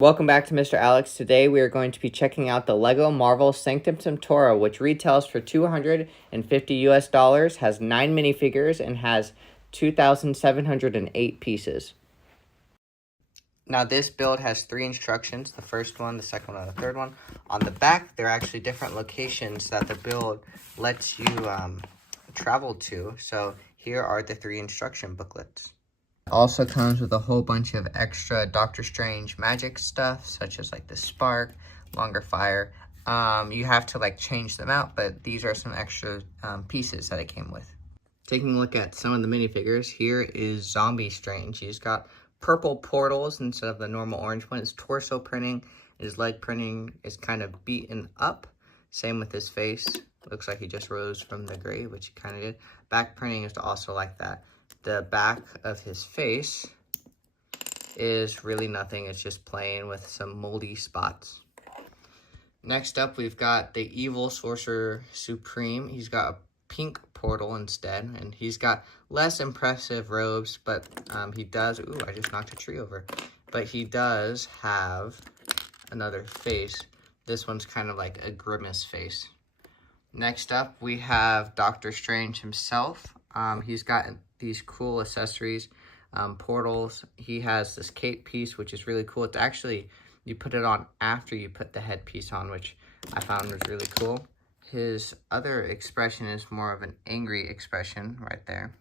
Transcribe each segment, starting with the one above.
Welcome back to Mr. Alex. Today we are going to be checking out the Lego Marvel Sanctorum, which retails for $250 US, has 9 minifigures, and has 2,708 pieces. Now this build has 3 instructions, the first one, the second one, and the third one. On the back, there are actually different locations that the build lets you travel to. So here are the 3 instruction booklets. Also comes with a whole bunch of extra Doctor Strange magic stuff, such as like the spark, longer fire. You have to like change them out, but these are some extra pieces that it came with. Taking a look at some of the minifigures, here is Zombie Strange. He's got purple portals instead of the normal orange one. His torso printing, his leg printing is kind of beaten up. Same with his face. Looks like he just rose from the grave, which he kind of did. Back printing is also like that. The back of his face is really nothing. It's just plain with some moldy spots. Next up, we've got the Evil Sorcerer Supreme. He's got a pink portal instead, and he's got less impressive robes, but he does... Ooh, I just knocked a tree over. But he does have another face. This one's kind of like a grimace face. Next up, we have Doctor Strange himself. He's got these cool accessories, portals. He has this cape piece, which is really cool. It's actually, you put it on after you put the headpiece on, which I found was really cool. His other expression is more of an angry expression right there.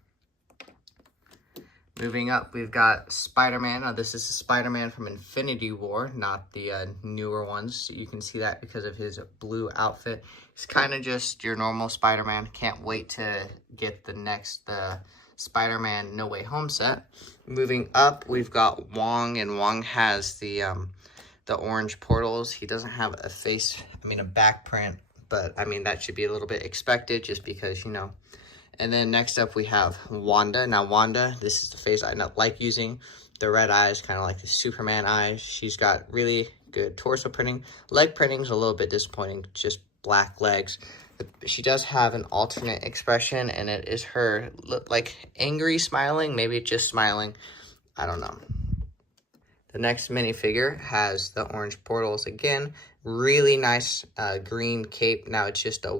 Moving up, we've got Spider-Man. Now, this is a Spider-Man from Infinity War, not the newer ones. You can see that because of his blue outfit. He's kind of just your normal Spider-Man. Can't wait to get the next Spider-Man No Way Home set. Moving up, we've got Wong, and Wong has the orange portals. He doesn't have a face, a back print, but, that should be a little bit expected just because, you know. And then next up, we have Wanda. Now, Wanda, this is the face I like using. The red eyes, kind of like the Superman eyes. She's got really good torso printing. Leg printing is a little bit disappointing, just black legs. She does have an alternate expression, and it is her, like, angry smiling. Maybe just smiling. I don't know. The next minifigure has the orange portals again. Really nice green cape. Now, it's just a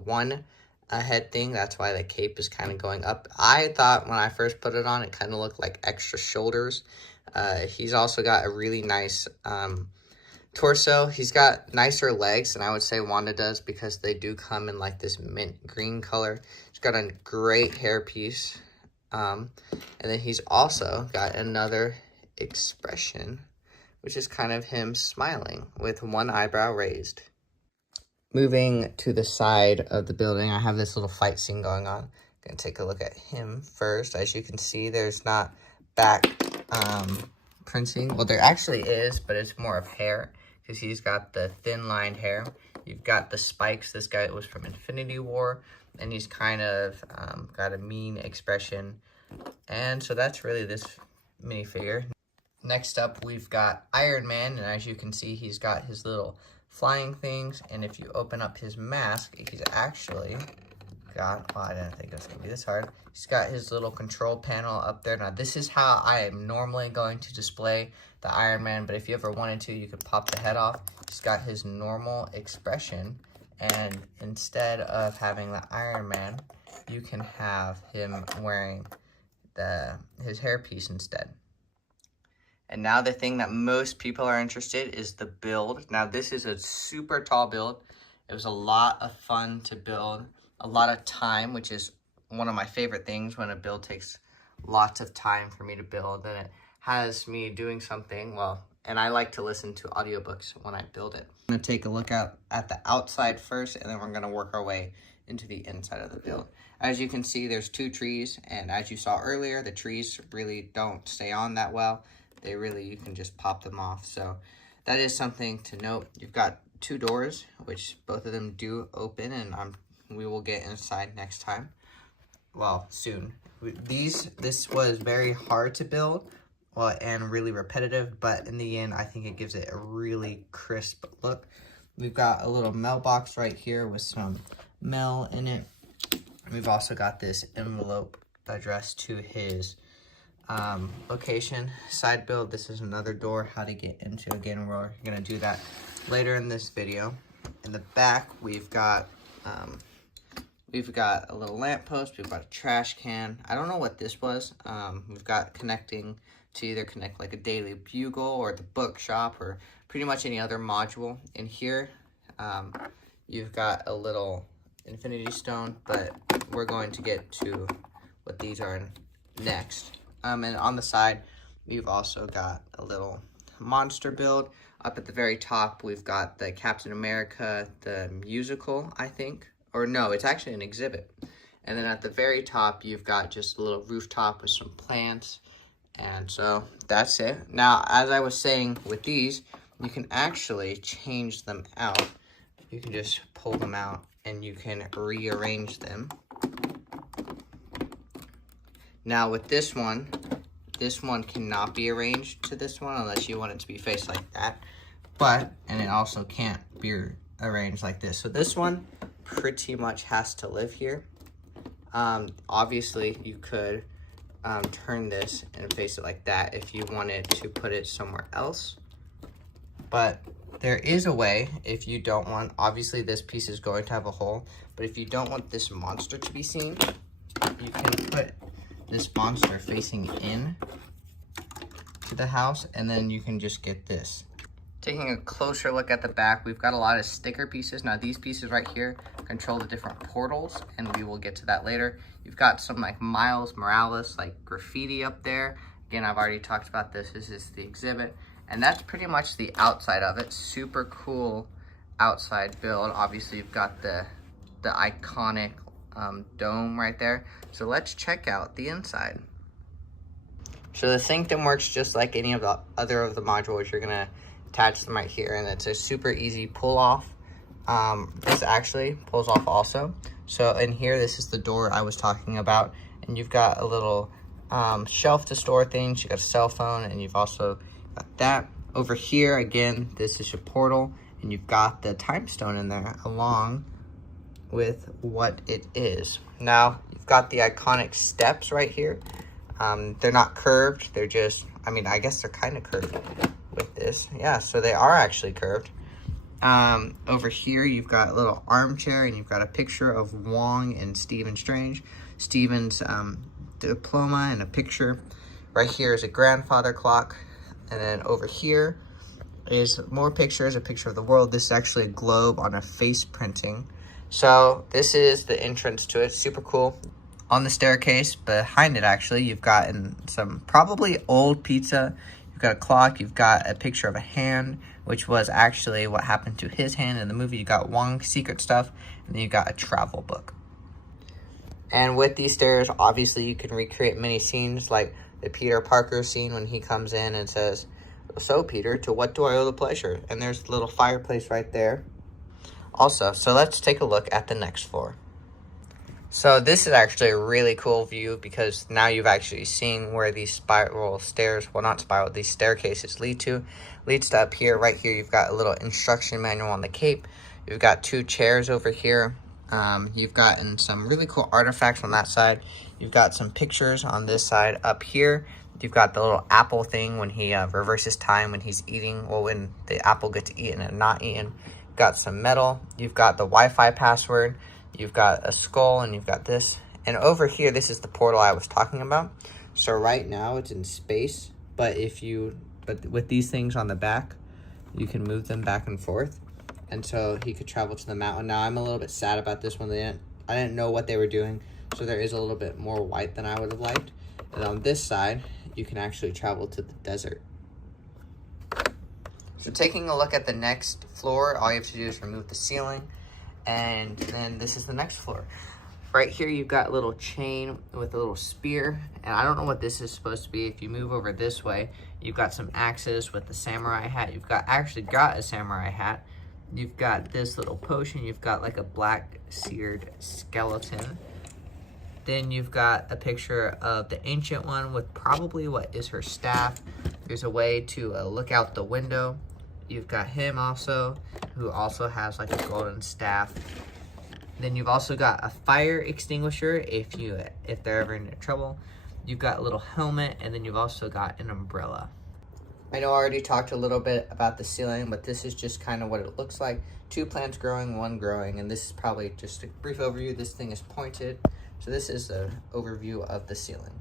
head thing. That's why the cape is kind of going up. I thought when I first put it on, it kind of looked like extra shoulders. He's also got a really nice torso. He's got nicer legs than I would say Wanda does because they do come in like this mint green color. He's got a great hairpiece. And then he's also got another expression, which is kind of him smiling with one eyebrow raised. Moving to the side of the building, I have this little fight scene going on. I'm going to take a look at him first. As you can see, there's not back printing. Well, there actually is, but it's more of hair because he's got the thin lined hair. You've got the spikes. This guy was from Infinity War, and he's kind of got a mean expression. And so that's really this minifigure. Next up, we've got Iron Man, and as you can see, he's got his little flying things, and if you open up his mask, he's actually got, I didn't think it was going to be this hard. He's got his little control panel up there. Now, this is how I am normally going to display the Iron Man, but if you ever wanted to, you could pop the head off. He's got his normal expression, and instead of having the Iron Man, you can have him wearing his hairpiece instead. And now the thing that most people are interested is the build. Now this is a super tall build. It was a lot of fun to build, a lot of time, which is one of my favorite things when a build takes lots of time for me to build. And it has me doing something, well, and I like to listen to audiobooks when I build it. I'm gonna take a look at the outside first, and then we're gonna work our way into the inside of the build. As you can see, there's 2 trees, and as you saw earlier, the trees really don't stay on that well. You can just pop them off. So that is something to note. You've got 2 doors, which both of them do open, and we will get inside next time. Well, soon. This was very hard to build, and really repetitive, but in the end, I think it gives it a really crisp look. We've got a little mailbox right here with some mail in it. We've also got this envelope addressed to his location. Side build, this is another door, how to get into. Again, we're gonna do that later in this video. In the back, we've got a little lamppost, we've got a trash can. I don't know what this was. We've got connecting to either connect like a Daily Bugle or the bookshop or pretty much any other module. In here, you've got a little infinity stone, but we're going to get to what these are next. And on the side, we've also got a little monster build. Up at the very top, we've got the Captain America, the musical, I think. Or no, it's actually an exhibit. And then at the very top, you've got just a little rooftop with some plants. And so that's it. Now, as I was saying with these, you can actually change them out. You can just pull them out and you can rearrange them. Now with this one cannot be arranged to this one unless you want it to be faced like that. And it also can't be arranged like this. So this one pretty much has to live here. Obviously you could turn this and face it like that if you wanted to put it somewhere else. But there is a way if you don't want, obviously this piece is going to have a hole, but if you don't want this monster to be seen, you can put this monster facing in to the house, and then you can just get this. Taking a closer look at the back, we've got a lot of sticker pieces. Now these pieces right here control the different portals, and we will get to that later. You've got some like Miles Morales like graffiti up there. Again, I've already talked about this. This is the exhibit, and that's pretty much the outside of it. Super cool outside build. Obviously you've got the iconic dome right there. So let's check out the inside. So the Sanctum works just like any of the other of the modules. You're gonna attach them right here, and it's a super easy pull off. This actually pulls off also. So in here, this is the door I was talking about, and you've got a little shelf to store things. You got a cell phone, and you've also got that. Over here, again, this is your portal, and you've got the time stone in there along with what it is. Now, you've got the iconic steps right here. They're not curved, they're just, I mean, I guess they're kind of curved with this. Yeah, so they are actually curved. Over here, you've got a little armchair, and you've got a picture of Wong and Stephen Strange. Stephen's diploma and a picture. Right here is a grandfather clock. And then over here is more pictures, a picture of the world. This is actually a globe on a face printing. So this is the entrance to it. Super cool. On the staircase behind it, actually, you've gotten some probably old pizza. You've got a clock. You've got a picture of a hand, which was actually what happened to his hand in the movie. You got Wong's secret stuff, and then you got a travel book. And with these stairs, obviously, you can recreate many scenes, like the Peter Parker scene when he comes in and says, "So, Peter, to what do I owe the pleasure?" And there's a little fireplace right there. Also, so let's take a look at the next floor. So this is actually a really cool view because now you've actually seen where these spiral stairs, well not spiral, these staircases lead to. Leads to up here. Right here you've got a little instruction manual on the cape. You've got 2 chairs over here. You've gotten some really cool artifacts on that side. You've got some pictures on this side. Up here, you've got the little apple thing when he reverses time when he's eating. Well, when the apple gets eaten and not eaten. You've got some metal. You've got the Wi-Fi password. You've got a skull, and you've got this. And over here, this is the portal I was talking about. So right now, it's in space. But with these things on the back, you can move them back and forth. And so he could travel to the mountain. Now, I'm a little bit sad about this one. I didn't know what they were doing. So there is a little bit more white than I would have liked. And on this side, you can actually travel to the desert. So taking a look at the next floor, all you have to do is remove the ceiling. And then this is the next floor. Right here, you've got a little chain with a little spear. And I don't know what this is supposed to be. If you move over this way, you've got some axes with the samurai hat. You've actually got a samurai hat. You've got this little potion. You've got like a black seared skeleton. Then you've got a picture of the ancient one with probably what is her staff. There's a way to look out the window. You've got him also, who also has like a golden staff. Then you've also got a fire extinguisher if they're ever in trouble. you've got a little helmet, and then you've also got an umbrella. I know I already talked a little bit about the ceiling, but this is just kind of what it looks like. 2 plants growing, 1 growing, and this is probably just a brief overview. This thing is pointed, so this is the overview of the ceiling.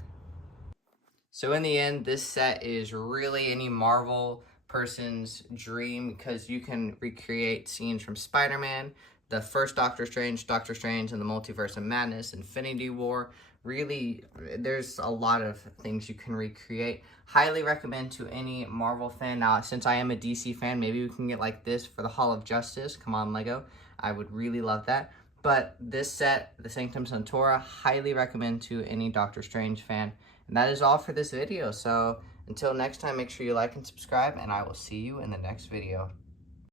So in the end, this set is really any Marvel person's dream because you can recreate scenes from Spider-Man, the first Doctor Strange and the Multiverse of Madness, Infinity War. Really, there's a lot of things you can recreate. Highly recommend to any Marvel fan. Now, since I am a DC fan, maybe we can get like this for the Hall of Justice. Come on, Lego. I would really love that. But this set, the Sanctum Sanctorum, highly recommend to any Doctor Strange fan. And that is all for this video. So until next time, make sure you like and subscribe, and I will see you in the next video.